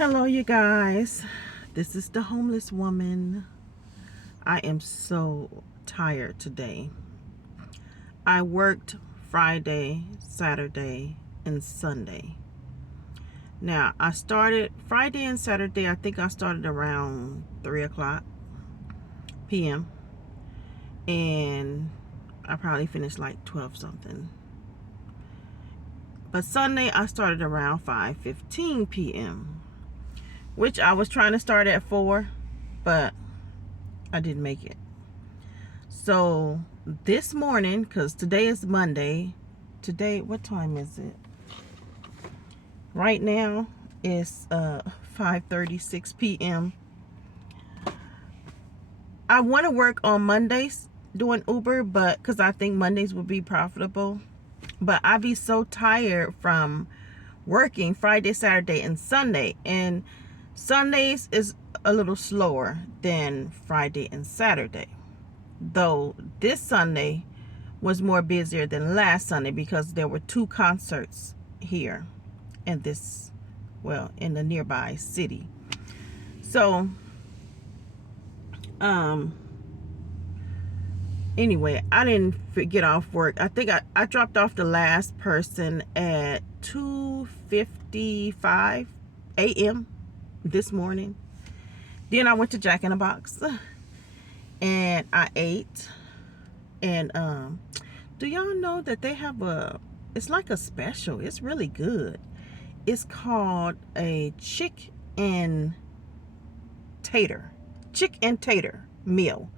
Hello, you guys. This is the homeless woman. I am so tired today. I worked Friday, Saturday, and Sunday. Now, I started Friday and Saturday. I think I started around 3 o'clock p.m. And I probably finished like 12 something. But Sunday, I started around 5:15 p.m. which I was trying to start at 4, but I didn't make it. So this morning, because today is Monday, today, what time is it? Right now it's 5:36 p.m. I want to work on Mondays doing Uber, but because I think Mondays would be profitable. But I be so tired from working Friday, Saturday, and Sunday, and Sundays is a little slower than Friday and Saturday, though this Sunday was more busier than last Sunday because there were 2 concerts here in this, well, in the nearby city. So anyway, I didn't get off work. I think I dropped off the last person at 2:55 a.m. this morning. Then I went to Jack in the Box and I ate. And do y'all know that they have it's like a special. It's really good. It's called a chick and tater meal.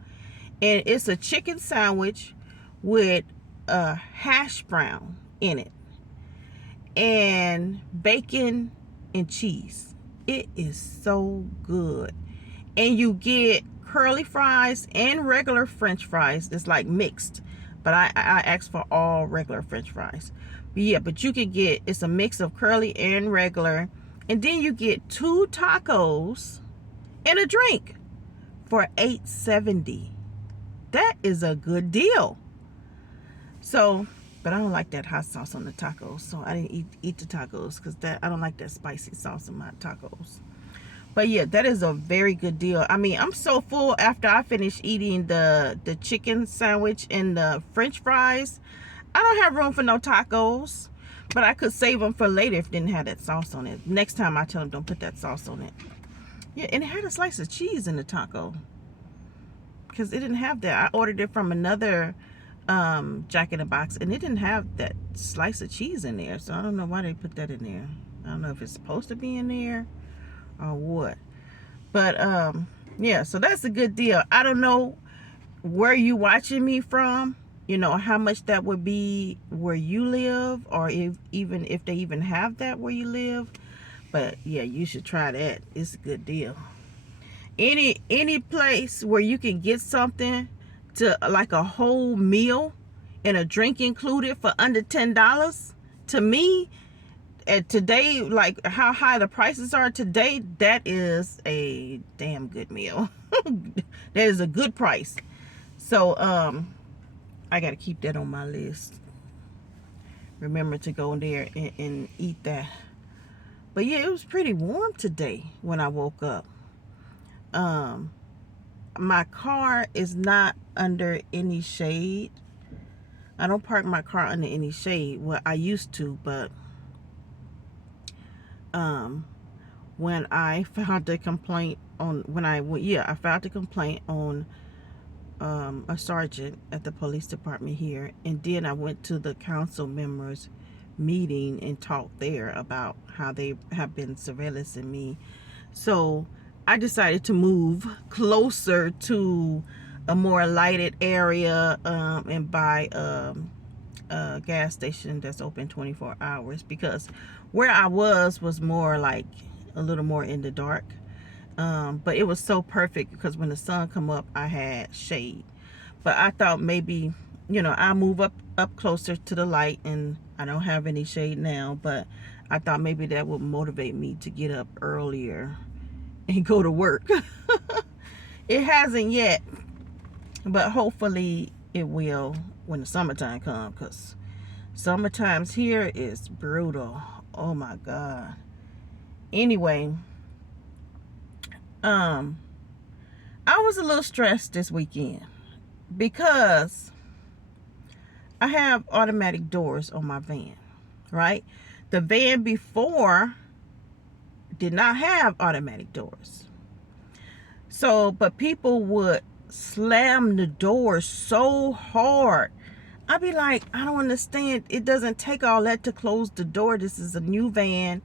And it's a chicken sandwich with a hash brown in it and bacon and cheese. It is so good. And you get curly fries and regular French fries. It's like mixed, but I asked for all regular French fries. But yeah, but you can get, it's a mix of curly and regular, and then you get 2 tacos and a drink for $8.70. That is a good deal. So, but I don't like that hot sauce on the tacos, so I didn't eat the tacos because I don't like that spicy sauce in my tacos. But yeah, that is a very good deal. I mean, I'm so full after I finish eating the chicken sandwich and the French fries. I don't have room for no tacos, but I could save them for later if it didn't have that sauce on it. Next time I tell them don't put that sauce on it. Yeah, and it had a slice of cheese in the taco because it didn't have that. I ordered it from another Jack in the Box, and it didn't have that slice of cheese in there. So I don't know why they put that in there. I don't know if it's supposed to be in there or what. But yeah, so that's a good deal. I don't know where you watching me from, you know, how much that would be where you live, or if they even have that where you live. But yeah, you should try that. It's a good deal. Any place where you can get something to like a whole meal and a drink included for under $10, to me, at today, like how high the prices are today, that is a damn good meal. That is a good price. So I gotta keep that on my list. Remember to go in there and eat that. But yeah, it was pretty warm today when I woke up. My car is not under any shade. I don't park my car under any shade. Well, I used to, but when I filed a complaint on, I filed a complaint on a sergeant at the police department here, and then I went to the council members meeting and talked there about how they have been surveillancing me. So I decided to move closer to a more lighted area and buy a gas station that's open 24 hours, because where I was more like a little more in the dark. But it was so perfect because when the sun come up, I had shade. But I thought maybe, you know, I'll move up closer to the light, and I don't have any shade now, but I thought maybe that would motivate me to get up earlier and go to work. It hasn't yet, but hopefully it will when the summertime comes, because summertimes here is brutal. Oh my God. Anyway, I was a little stressed this weekend because I have automatic doors on my van, right? The van before did not have automatic doors. So, but people would slam the doors so hard. I'd be like, I don't understand. It doesn't take all that to close the door. This is a new van.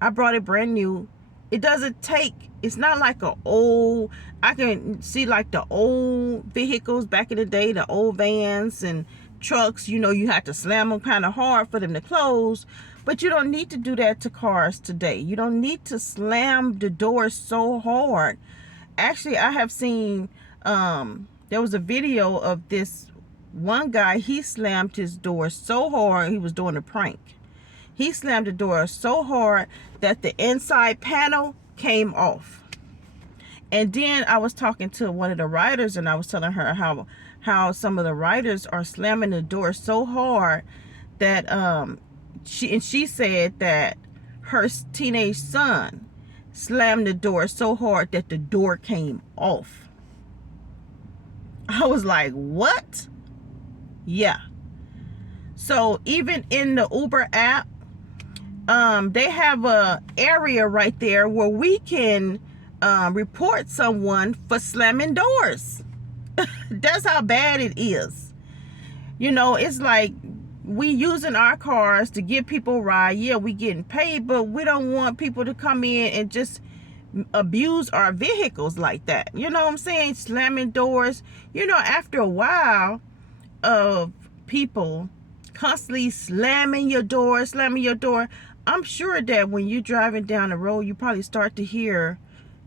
I brought it brand new. It doesn't take, it's not like I can see like the old vehicles back in the day, the old vans and trucks, you know, you have to slam them kind of hard for them to close. But you don't need to do that to cars today. You don't need to slam the doors so hard. Actually, I have seen, there was a video of this one guy. He slammed his door so hard. He was doing a prank. He slammed the door so hard that the inside panel came off. And then I was talking to one of the riders, and I was telling her how some of the riders are slamming the door so hard that she said that her teenage son slammed the door so hard that the door came off. I was like, what? Yeah. So even in the Uber app, they have a area right there where we can report someone for slamming doors. That's how bad it is. You know, it's like we using our cars to give people a ride. Yeah, we getting paid, but we don't want people to come in and just abuse our vehicles like that. You know what I'm saying? Slamming doors. You know, after a while of people constantly slamming your door, I'm sure that when you're driving down the road, you probably start to hear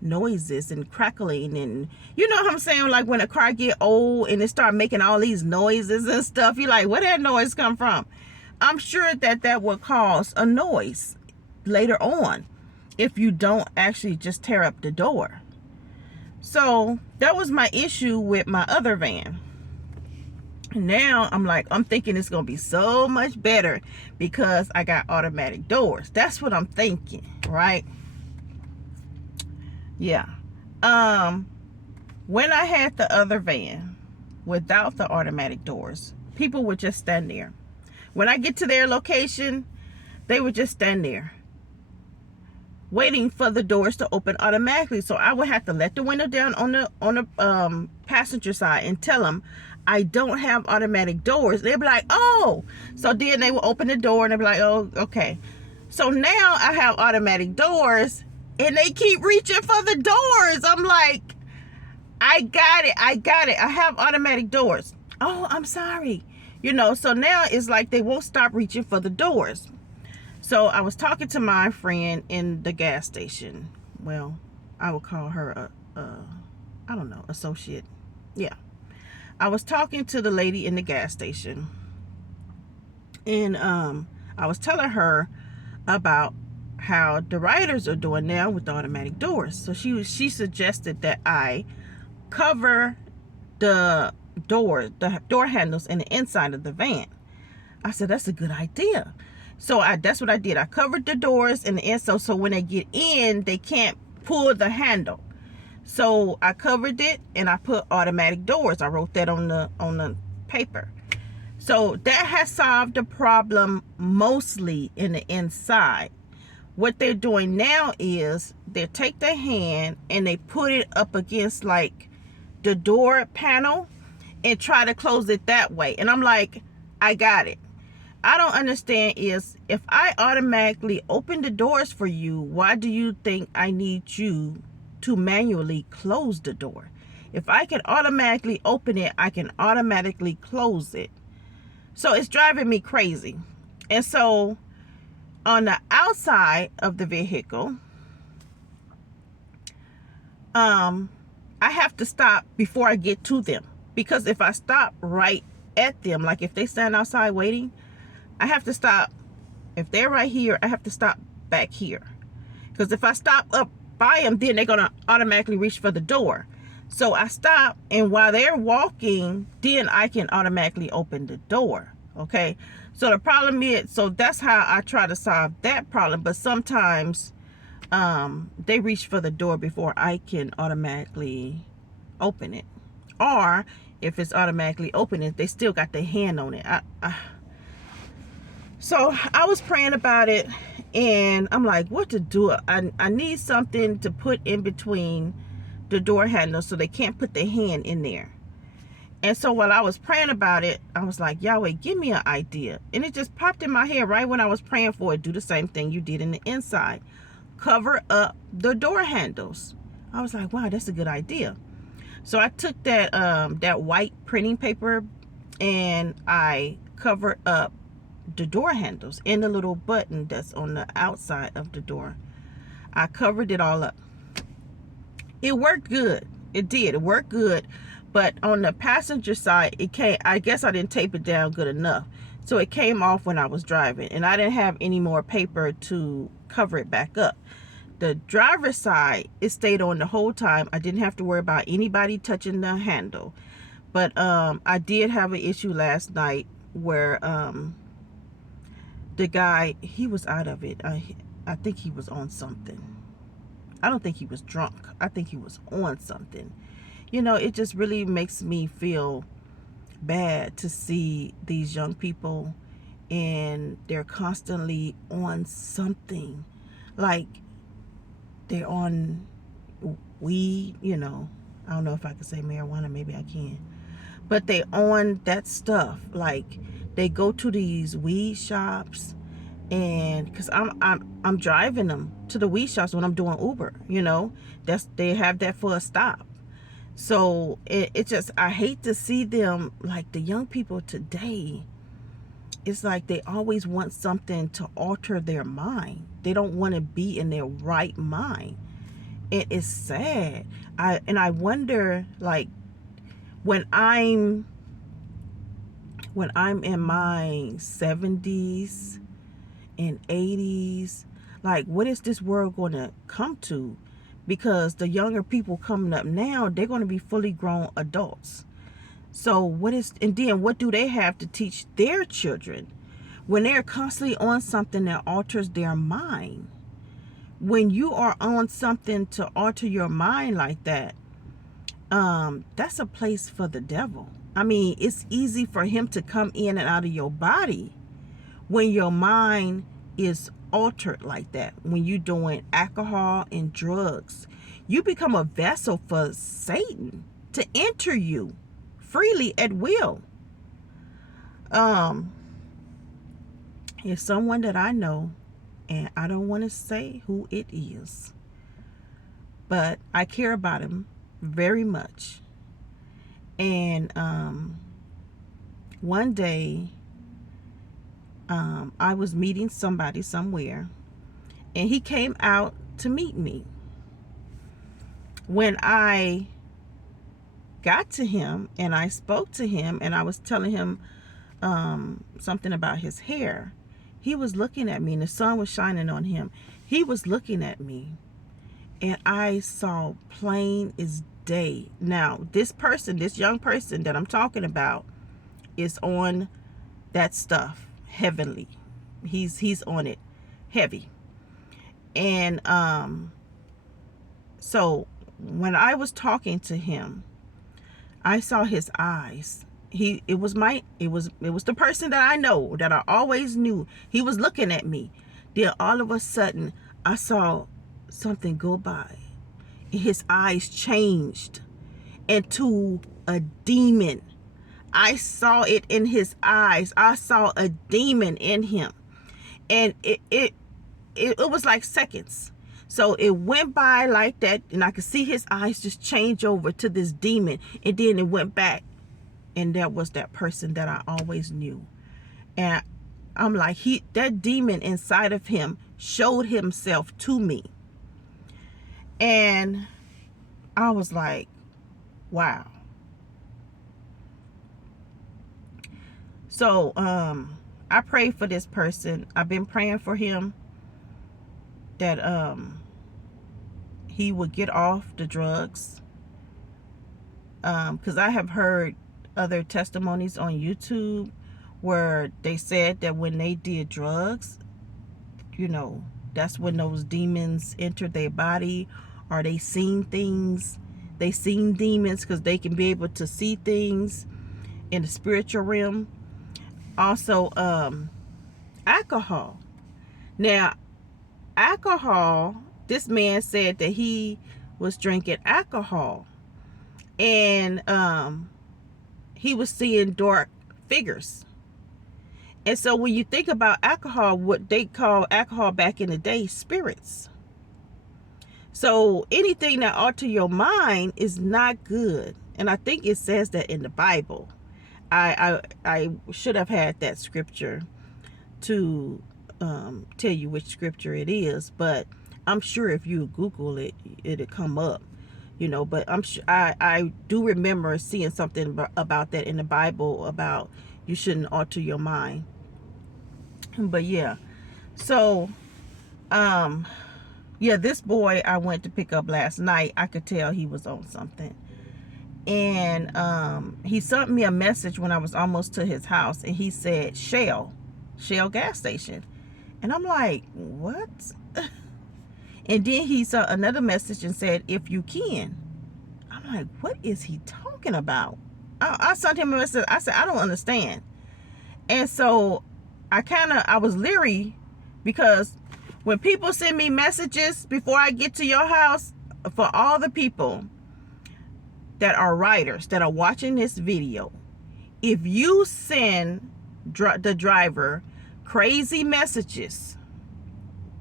noises and crackling, and you know what I'm saying, like when a car get old and it start making all these noises and stuff, you're like, where that noise come from? I'm sure that will cause a noise later on if you don't actually just tear up the door. So that was my issue with my other van. Now I'm thinking it's gonna be so much better because I got automatic doors. That's what I'm thinking, right? Yeah. When I had the other van without the automatic doors, people would just stand there. When I get to their location, they would just stand there waiting for the doors to open automatically. So I would have to let the window down on the passenger side and tell them I don't have automatic doors. They'd be like, oh. So then they would open the door and they'd be like, oh, okay. So now I have automatic doors and they keep reaching for the doors. I'm like, I got it. I have automatic doors. Oh, I'm sorry. You know, so now it's like they won't stop reaching for the doors. So I was talking to my friend in the gas station. Well, I would call her I don't know, associate. Yeah. I was talking to the lady in the gas station. And I was telling her about how the riders are doing now with the automatic doors. So she suggested that I cover the door handles in the inside of the van. I said, that's a good idea. So that's what I did. I covered the doors in the inside, so when they get in, they can't pull the handle. So I covered it and I put automatic doors. I wrote that on the paper. So that has solved the problem mostly in the inside. What they're doing now is they take their hand and they put it up against like the door panel and try to close it that way. And I'm like, I got it. I don't understand is if I automatically open the doors for you, why do you think I need you to manually close the door? If I can automatically open it, I can automatically close it. So it's driving me crazy. And so on the outside of the vehicle, I have to stop before I get to them, because if I stop right at them, like if they stand outside waiting, I have to stop. If they're right here, I have to stop back here, because if I stop up by them, then they're gonna automatically reach for the door. So I stop, and while they're walking, then I can automatically open the door. Okay, so the problem is, so that's how I try to solve that problem. But sometimes they reach for the door before I can automatically open it. Or if it's automatically opening, they still got their hand on it. So I was praying about it, and I'm like, what to do? I need something to put in between the door handle so they can't put their hand in there. And so while I was praying about it, I was like, Yahweh, give me an idea. And it just popped in my head right when I was praying for it. Do the same thing you did in the inside. Cover up the door handles. I was like, wow, that's a good idea. So I took that that white printing paper, and I covered up the door handles and the little button that's on the outside of the door. I covered it all up. It worked good. It did. It worked good. But on the passenger side, it came, I guess I didn't tape it down good enough. So it came off when I was driving, and I didn't have any more paper to cover it back up. The driver's side, it stayed on the whole time. I didn't have to worry about anybody touching the handle. But I did have an issue last night where the guy, he was out of it. I think he was on something. I don't think he was drunk. I think he was on something. You know, it just really makes me feel bad to see these young people, and they're constantly on something. Like, they're on weed, you know. I don't know if I can say marijuana, maybe I can. But they on that stuff. Like, they go to these weed shops, and because I'm driving them to the weed shops when I'm doing Uber, you know. They have that for a stop. So it just, I hate to see them, like the young people today. It's like they always want something to alter their mind. They don't want to be in their right mind. It is sad. I wonder, like, when I'm in my 70s and 80s, like, what is this world going to come to? Because the younger people coming up now, they're going to be fully grown adults. So and then what do they have to teach their children when they're constantly on something that alters their mind? When you are on something to alter your mind like that, that's a place for the devil. I mean, it's easy for him to come in and out of your body when your mind is altered like that. When you're doing alcohol and drugs, you become a vessel for Satan to enter you freely at will. It's someone that I know, and I don't want to say who it is, but I care about him very much. And one day, I was meeting somebody somewhere, and he came out to meet me. When I got to him and I spoke to him and I was telling him something about his hair, he was looking at me, and the sun was shining on him. He was looking at me, and I saw plain as day. Now, this young person that I'm talking about is on that stuff heavily. He's on it heavy. And so when I was talking to him, I saw his eyes. It was the person that I know, that I always knew. He was looking at me. Then all of a sudden, I saw something go by. His eyes changed into a demon. I saw it in his eyes. I saw a demon in him. And it was like seconds. So it went by like that, and I could see his eyes just change over to this demon, and then it went back, and that was that person that I always knew. And I'm like, that demon inside of him showed himself to me. And I was like, wow. So I prayed for this person. I've been praying for him that he would get off the drugs, because I have heard other testimonies on YouTube where they said that when they did drugs, you know, That's when those demons enter their body, or they seen things. They seen demons because they can be able to see things in the spiritual realm. Also, alcohol. Now, alcohol, this man said that he was drinking alcohol, and he was seeing dark figures. And so when you think about alcohol, what they call alcohol back in the day, spirits. So anything that alter your mind is not good. And I think it says that in the Bible. I should have had that scripture to tell you which scripture it is, but I'm sure if you Google it, it'll come up, you know. But I'm sure I do remember seeing something about that in the Bible, about you shouldn't alter your mind. But yeah, so yeah, this boy I went to pick up last night, I could tell he was on something. And he sent me a message when I was almost to his house, and he said Shell gas station. And I'm like, what? And then he sent another message and said, if you can. I'm like, what is he talking about? I sent him a message. I said, I don't understand. And so I was leery, because when people send me messages before I get to your house, for all the people that are writers that are watching this video, if you send the driver crazy messages,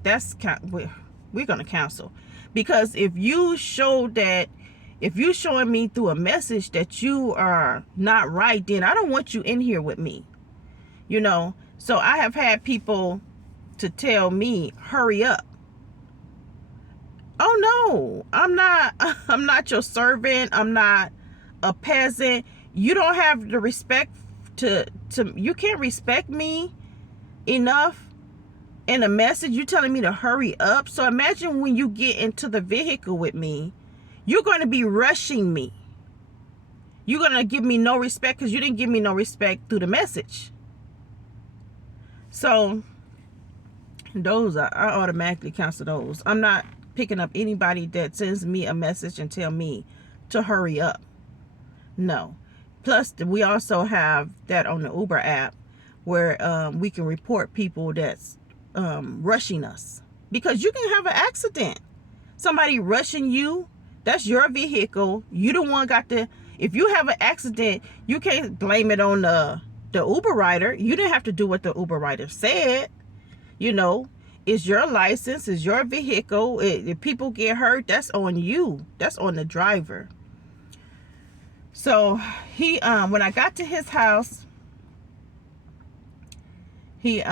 we're gonna cancel. Because if you showing me through a message that you are not right, then I don't want you in here with me, you know. So I have had people to tell me, hurry up. Oh no, I'm not your servant. I'm not a peasant. You don't have the respect you can't respect me enough in a message. You telling me to hurry up. So imagine when you get into the vehicle with me, you're going to be rushing me. You're going to give me no respect because you didn't give me no respect through the message. So those I automatically cancel those. I'm not picking up anybody that sends me a message and tell me to hurry up. No. Plus, we also have that on the Uber app, where we can report people that's rushing us, because you can have an accident. Somebody rushing you, that's your vehicle. You the one if you have an accident, you can't blame it on the Uber rider. You didn't have to do what the Uber rider said. You know, it's your license, it's your vehicle. If people get hurt, that's on you. That's on the driver. So he when I got to his house, his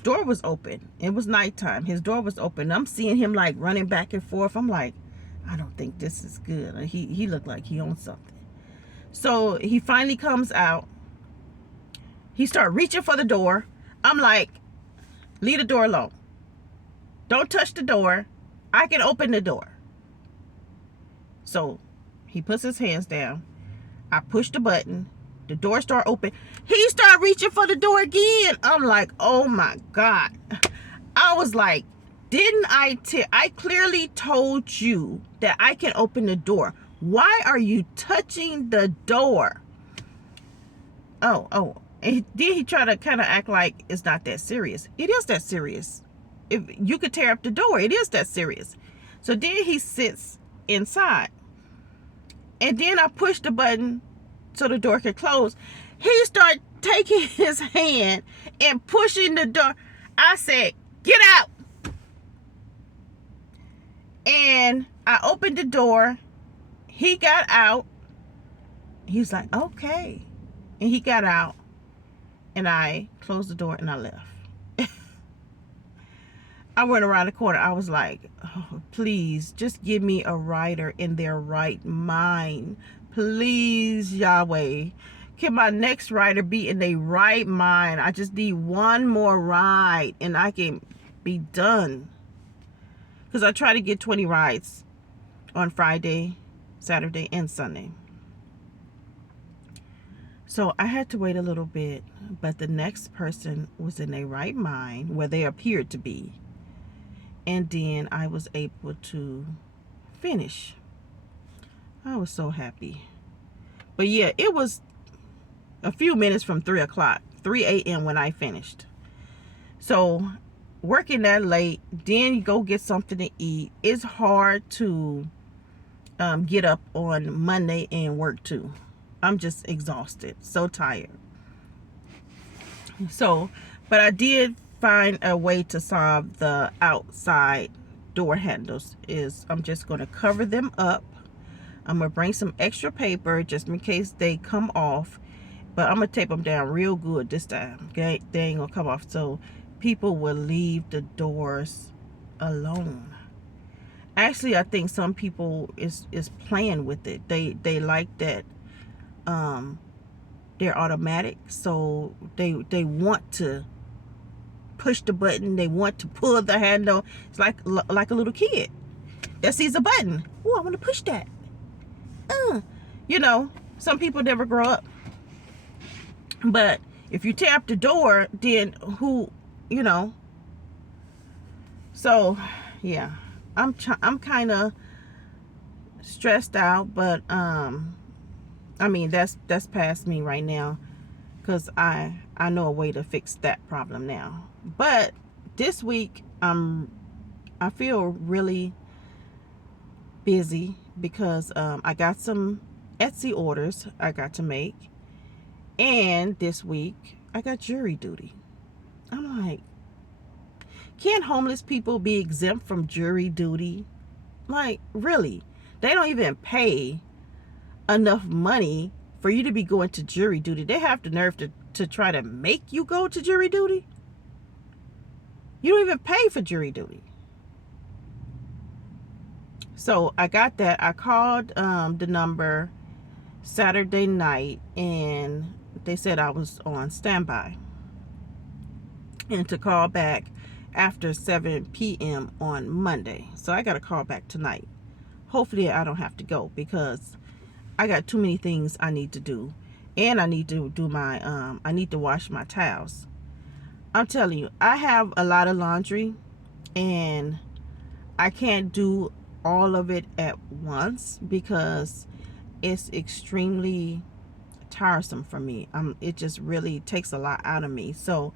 door was open. It was nighttime. His door was open. I'm seeing him like running back and forth. I'm like, I don't think this is good. He looked like he owned something. So he finally comes out. He started reaching for the door. I'm like, leave the door alone. Don't touch the door. I can open the door. So he puts his hands down. I push the button. The door started open. He started reaching for the door again. I'm like, oh my God. I was like, didn't I clearly told you that I can open the door. Why are you touching the door? Oh. And then he tried to kind of act like it's not that serious. It is that serious. If you could tear up the door, it is that serious. So then he sits inside. And then I pushed the button so the door could close. He started taking his hand and pushing the door. I said, get out. And I opened the door. He got out. He was like, okay. And he got out. And I closed the door and I left. I went around the corner. I was like, oh, please, just give me a rider in their right mind. Please, Yahweh. Can my next rider be in their right mind? I just need one more ride and I can be done. Because I try to get 20 rides on Friday, Saturday, and Sunday. So I had to wait a little bit, but the next person was in their right mind, where they appeared to be. And then I was able to finish. I was so happy. But yeah, it was a few minutes from 3 o'clock, 3 a.m. when I finished. So working that late, then you go get something to eat. It's hard to get up on Monday and work too. I'm just exhausted, so tired. So, but I did find a way to solve the outside door handles. I'm just going to cover them up. I'm going to bring some extra paper just in case they come off. But I'm going to tape them down real good this time. Okay? They ain't going to come off. So people will leave the doors alone. Actually, I think some people is playing with it. They like that they're automatic. So they want to push the button. They want to pull the handle. It's like a little kid that sees a button. Oh, I want to push that. You know, some people never grow up. But if you tap the door, then who, you know. So, yeah. I'm kind of stressed out, but I mean, that's past me right now, because I know a way to fix that problem now. But this week I feel really busy because I got some Etsy orders I got to make, and this week I got jury duty. I'm like, can't homeless people be exempt from jury duty? Like, really? They don't even pay enough money for you to be going to jury duty. They have the nerve to try to make you go to jury duty. You don't even pay for jury duty. So I got that. I called the number Saturday night, and they said I was on standby and to call back after 7 p.m. on Monday. So I got to call back tonight. Hopefully I don't have to go, because I got too many things I need to do. And I need to do my, I need to wash my towels. I'm telling you, I have a lot of laundry, and I can't do all of it at once because it's extremely tiresome for me. It just really takes a lot out of me. So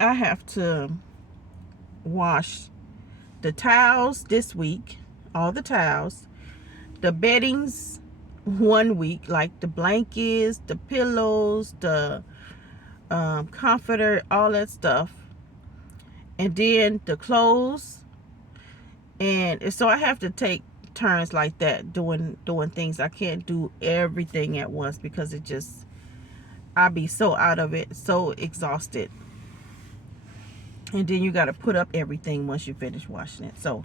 I have to wash the towels this week, all the towels, the beddings 1 week, like the blankets, the pillows, the comforter, all that stuff, and then the clothes. And so I have to take turns like that, doing things. I can't do everything at once because it just, I'll be so out of it, so exhausted. And then you got to put up everything once you finish washing it. So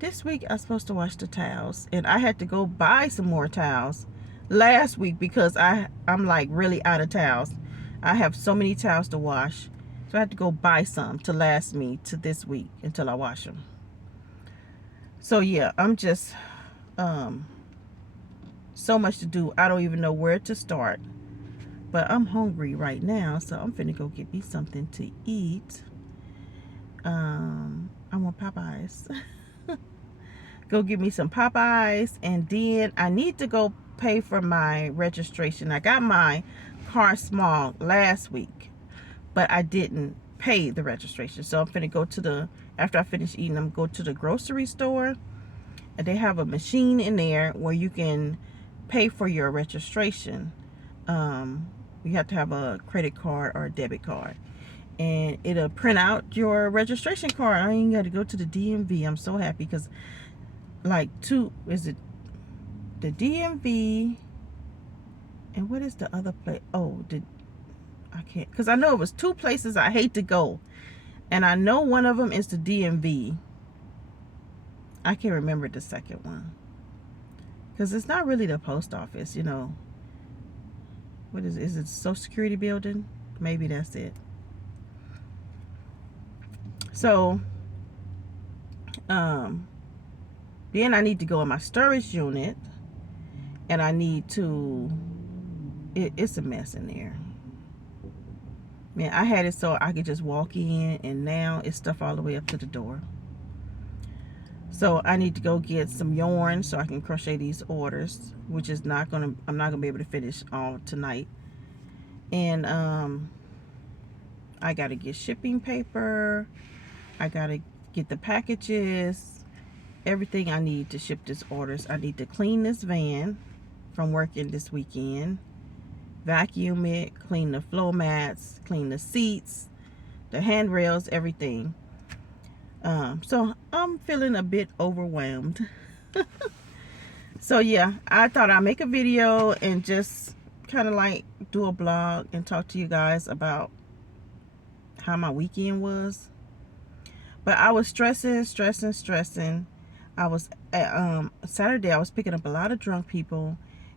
this week I'm supposed to wash the towels, and I had to go buy some more towels last week because I'm like really out of towels. I have so many towels to wash, so I had to go buy some to last me to this week until I wash them. So yeah, I'm just so much to do. I don't even know where to start, but I'm hungry right now, so I'm finna go get me something to eat. I want Popeyes. Go get me some Popeyes, and then I need to go pay for my registration. I got my car small last week, but I didn't pay the registration. So I'm finna go to the, after I finish eating, I'm go to the grocery store, and they have a machine in there where you can pay for your registration. You have to have a credit card or a debit card, and it'll print out your registration card. I ain't got to go to the DMV. I'm so happy because, like, is it the DMV, and what is the other place? Oh, I can't, because I know it was 2 places I hate to go, and I know one of them is the DMV. I can't remember the second one because it's not really the post office, you know. What is it? Is it Social Security building? Maybe that's it. So then I need to go in my storage unit, and I need to, it's a mess in there. Man, I had it so I could just walk in, and now it's stuff all the way up to the door. So I need to go get some yarn so I can crochet these orders, which is I'm not gonna be able to finish all tonight. And I gotta get shipping paper. I gotta get the packages, everything I need to ship these orders. I need to clean this van from working this weekend, vacuum it, clean the floor mats, clean the seats, the handrails, everything. So I'm feeling a bit overwhelmed. So yeah, I thought I'd make a video and just kind of like do a blog and talk to you guys about how my weekend was. But I was stressing. I was Saturday I was picking up a lot of drunk people,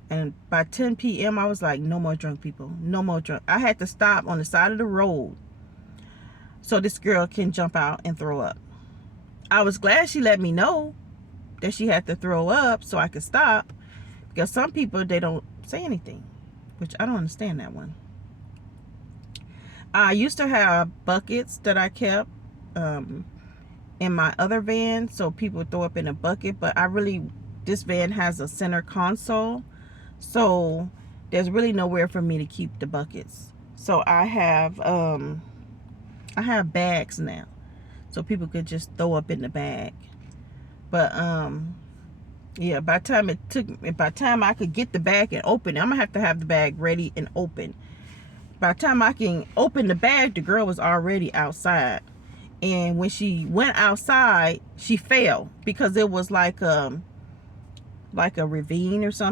and by 10 p.m. I was like, no more drunk people, no more drunk. I had to stop on the side of the road so this girl can jump out and throw up. I was glad she let me know that she had to throw up so I could stop, because some people, they don't say anything, which I don't understand that one. I used to have buckets that I kept in my other van, so people would throw up in a bucket, but this van has a center console, so there's really nowhere for me to keep the buckets. So I have bags now, so people could just throw up in the bag. But yeah, by the time I could get the bag and open it, I'm gonna have to have the bag ready and open. By the time I can open the bag, the girl was already outside. And when she went outside, she fell because it was like a ravine or something.